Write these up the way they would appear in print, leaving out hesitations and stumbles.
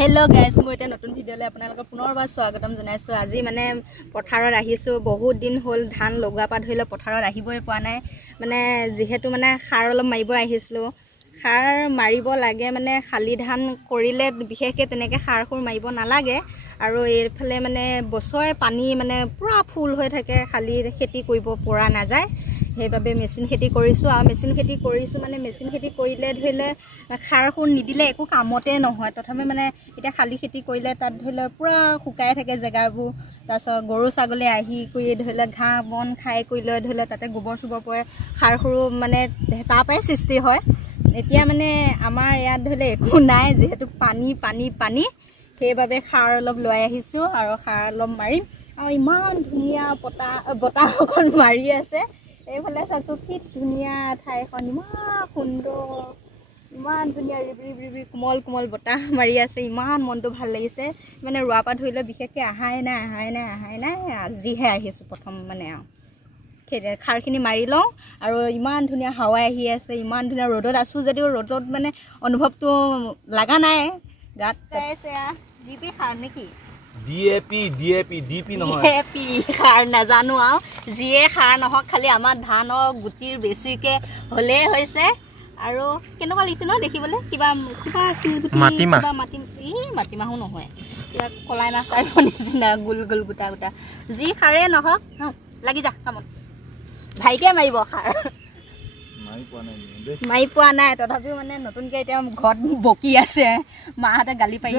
Hello guys মই এটা নতুন ভিডিওলে আপোনালোকক পুনৰবাৰ স্বাগতম জনাইছো। আজি মানে পথাৰত আহিছো, বহুত দিন হল ধান লগোৱা পা ধৰিলে পথাৰত আহিবই পোৱা নাই। মানে যেহেতু মানে সাৰ অলপ মাৰিব আহিছিলো, সাৰ মাৰিব লাগে মানে খালি ধান কৰিলে বিশেষকৈ তেনেকৈ সাৰ খুৰ মাৰিব নালাগে। আৰু এইফালে মানে বছৰে পানী মানে পুৰা ফুল হৈ থাকে, খালি খেতি কৰিব পৰা নাযায়। সেইবাবে মেচিন খেতি কৰিছো। আৰু মেচিন খেতি কৰিছো মানে মেচিন খেতি কৰিলে ধৰিলে সাৰ খুৰ নিদিলে একো কামতে নহয়। তথাপি মানে এতিয়া খালি খেতি কৰিলে তাত ধৰিলে পুৰা শুকাই থাকে জেগাবোৰ। তাৰপিছত গৰু ছাগলী আহি কৰি ধৰিলে ঘাঁহ বন খাই কৰিলে ধৰিলে তাতে গোবৰ চোবৰ পৰে, সাৰ সৰু মানে তাৰ পৰাই সৃষ্টি হয়। এতিয়া মানে আমাৰ ইয়াত ধৰিলে একো নাই, যিহেতু পানী পানী পানী, সেইবাবে সাৰ অলপ লৈ আহিছোঁ আৰু সাৰ অলপ মাৰিম। আৰু ইমান ধুনীয়া বতাহ অকণ মাৰি আছে। এইফালে চাইছোঁ কি ধুনীয়া ঠাইখন, ইমান সুন্দৰ, ইমান ধুনীয়া ৰিবৰি ৰিবৰি কোমল কোমল বতাহ মাৰি আছে। ইমান মনটো ভাল লাগিছে। মানে ৰোৱা পা ধৰিলে বিশেষকৈ আহাই নাই আজিহে আহিছোঁ প্ৰথম মানে আৰু খাৰখিনি মাৰি লওঁ। আৰু ইমান ধুনীয়া হাৱা আহি আছে, ইমান ধুনীয়া ৰ'দত আছোঁ যদিও ৰ'দত মানে অনুভৱটো লগা নাই গাত। ডিপি সাৰ নেকি? ডিএপি নহয়, ডিএপি সাৰ নাজানো আৰু যিয়ে সাৰ নহওক, খালি আমাৰ ধানৰ গুটিৰ বেছিকৈ হ'লেই হৈছে। আৰু কেনেকুৱা লাগিছে ন দেখিবলৈ? কিবা মাটিমাহো নহয়, কিবা কলাই মাহ টাইপৰ নিচিনা গোল গোল গোটা গোটা। যি সাৰে নহওক লাগি যা কামত। ভাইটিয়ে মাৰিব সাৰ, মাৰি পোৱা নাই। তথাপিও মানে নতুনকৈ এতিয়া ঘৰত বকি আছে, মাহঁতে গালি পাৰি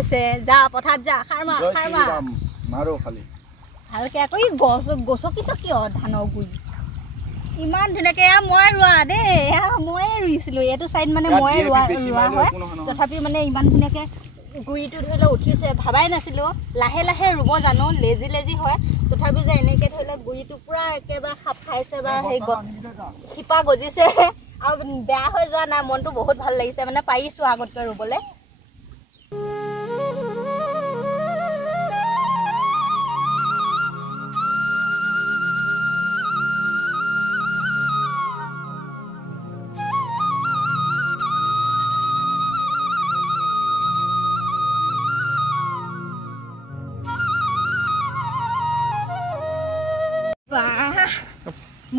আছে, যা পথাৰত যা, সাৰ মাৰ ভালকৈ। আকৌ গছকিছ কিয় ধানৰ গুৰি ইমান ধুনীয়াকৈ? মই ৰোৱা দেই, ময়ে ৰুইছিলোঁ এইটো চাইড, মানে ময়ে ৰোৱা হয়। তথাপিও মানে ইমান ধুনীয়াকৈ গুৰিটো ধৰি লওক উঠিছে, ভাবাই নাছিলোঁ। লাহে লাহে ৰুব জানো, লেজি হয়। তথাপিও যে এনেকৈ ধৰি লওক গুৰিটো পূৰা একেবাৰে খাপ খাইছে বা সেই শিপা গজিছে আৰু বেয়া হৈ যোৱা নাই। মনটো বহুত ভাল লাগিছে, মানে পাৰিছোঁ আগতকৈ ৰুবলৈ।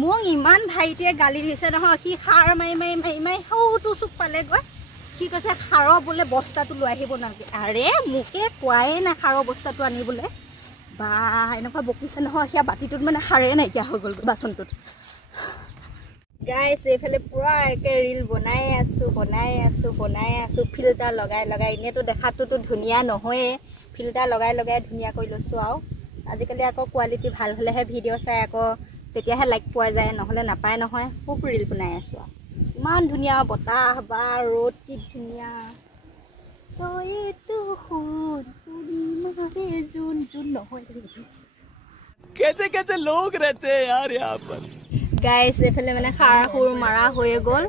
মোক ইমান ভাইটিয়ে গালি দিছে নহয়, সি সাৰ মাৰি সৌটো চুক পালেগৈ। সি কৈছে সাৰৰ বোলে বস্তাটো লৈ আহিব নালাগে। আৰে মোকে কোৱাই নাই সাৰৰ বস্তাটো আনিবলৈ। বা এনেকুৱা বকিছে নহয়, সেয়া বাতিটোত মানে সাৰে নাইকিয়া হৈ গ'ল বাচনটোত। গাইছ এইফালে পূৰা একে ৰিল বনাই আছোঁ ফিল্টাৰ লগাই এনেইতো দেখাতটোতো ধুনীয়া নহয়েই, ফিল্টাৰ লগাই ধুনীয়া কৰি লৈছোঁ। আৰু আজিকালি আকৌ কোৱালিটি ভাল হ'লেহে ভিডিঅ' চাই আকৌ তেতিয়াহে লাইক পোৱা যায়, নহ'লে নাপায় নহয়। খুব ৰিল বনাই আছোঁ আৰু ইমান ধুনীয়া বতাহ বা ৰ'দ, কি ধুনীয়া। कैसे लोग रहते हैं यार यहाँ पर। गाइस এইফালে মানে সাৰ সুৰ মাৰা হৈ গ'ল।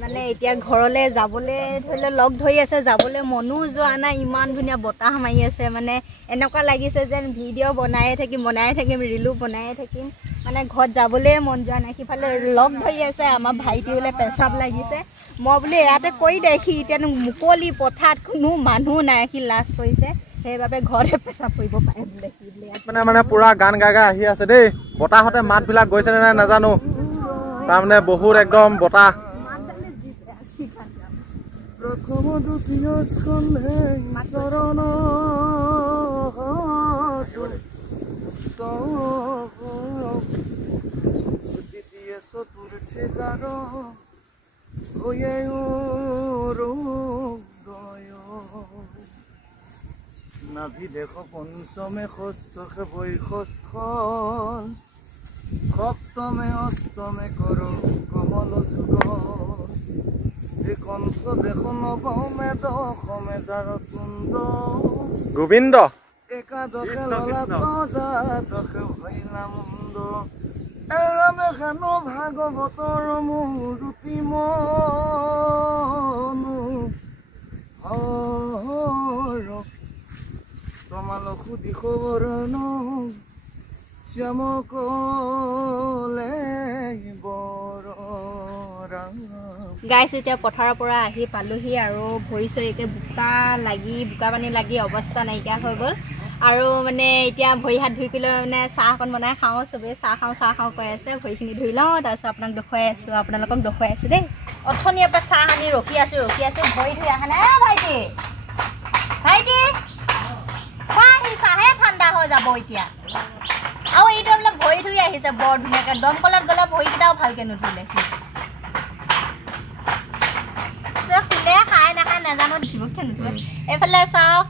মানে এতিয়া ঘৰলৈ যাবলৈ ধৰিলে লগ ধৰি আছে, যাবলৈ মনো যোৱা নাই। ইমান ধুনীয়া বতাহ মাৰি আছে, মানে এনেকুৱা লাগিছে যেন ভিডিঅ' বনায়ে থাকিম ৰিলো বনায়ে থাকিম। মানে ঘৰত যাবলৈ মন যোৱা নাই। সিফালে লগ ধৰি আছে আমাৰ ভাইটি, বোলে পেচাব লাগিছে। মই বোলে ইয়াতে কৰি দে, সি এতিয়ানো মুকলি পথাৰত কোনো মানুহ নাই, সি লাজ কৰিছে। সেইবাবে ঘৰতে পেচাব কৰিব পাৰে বোলে সি বোলে। মানে পুৰা গান গাই আহি আছে দেই। বতাহতে মাতবিলাক গৈছে নে নাই নাজানো, তাৰমানে বহুত একদম বতাহ। নাভি দেখো পঞ্চমে ষষ্ঠকে বৈষষ্ঠল, সপ্তমে অষ্টমে করো কমল যুগল, এই কণ্ঠ দেখো নবমে দশমে জারতুণ্ড গোবিন্দ, একাদশে ললাট দ্বাদশে ভৈলা মুণ্ড, এৰামে খানো ভাগৱতৰ মূৰুতি মনো তোমালোক সুধি খবৰ ন শ্যামকলে বৰা। গাইছ এতিয়া পথাৰৰ পৰা আহি পালোহি আৰু ভৰি চৰিকে বোকা পানী লাগি অৱস্থা নাইকিয়া হৈ গ'ল আৰু মানে এতিয়া ভৰি হাত ধুই কিলৈ মানে চাহ অকণ বনাই খাওঁ চবেই চাহ খাওঁ কৈ আছে ভৰিখিনি ধুই লওঁ তাৰপিছত আপোনালোকক দেখুৱাই আছোঁ দেই অথনিৰ পৰা চাহ আনি ৰখি আছোঁ ভৰি ধুই অহা নাই ভাইটি চাহে ঠাণ্ডা হৈ যাব এতিয়া আৰু এইটো বোলে ভৰি ধুই আহিছে বৰ ধুনীয়াকৈ দমকলত গ'লে ভৰিকেইটাও ভালকৈ নুধুলে খুলে খাই নাখায় নাজানো এইফালে চাওক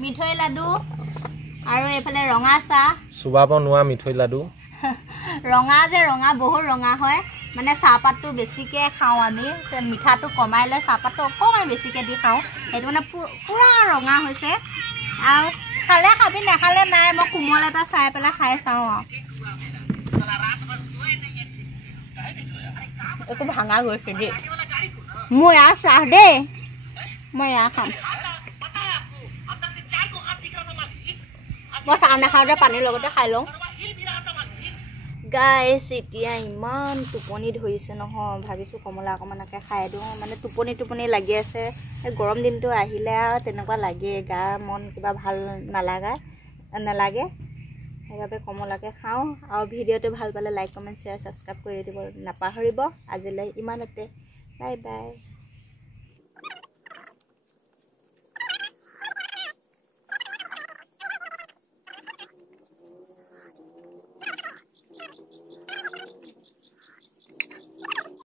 মিঠৈ লাডু আৰু এইফালে ৰঙা চাহ চুবাব নোৱাৰা মিঠৈ লাডু ৰঙা বহুত ৰঙা হয় মানে চাহপাতটো বেছিকৈ খাওঁ আমি মিঠাটো কমাই লৈ চাহপাতটো অকণমান বেছিকৈ দি খাওঁ সেইটো মানে পূৰা ৰঙা হৈছে আৰু খালে খাবি নাখালে নাই মই কোমল এটা চাই পেলাই খাই চাওঁ আৰু একো ভাঙা গৈছে দেই মই ইয়াৰ চাহ দেই মই ইয়াৰ খাম মই চাহ নাখাওঁ যে পানীৰ লগতে খাই লওঁ গাইছ এতিয়া ইমান টোপনি ধৰিছে নহয় ভাবিছোঁ কমলা অকণমানকে খাই দিওঁ মানে টোপনি লাগি আছে গৰম দিনটো আহিলে আৰু তেনেকুৱা লাগে গা মন কিবা ভাল নালাগে সেইবাবে কমলাকে খাওঁ আৰু ভিডিঅ'টো ভাল পালে লাইক কমেণ্ট শ্বেয়াৰ ছাবস্ক্ৰাইব কৰি দিব নাপাহৰিব আজিলৈ ইমানতে বাই বাই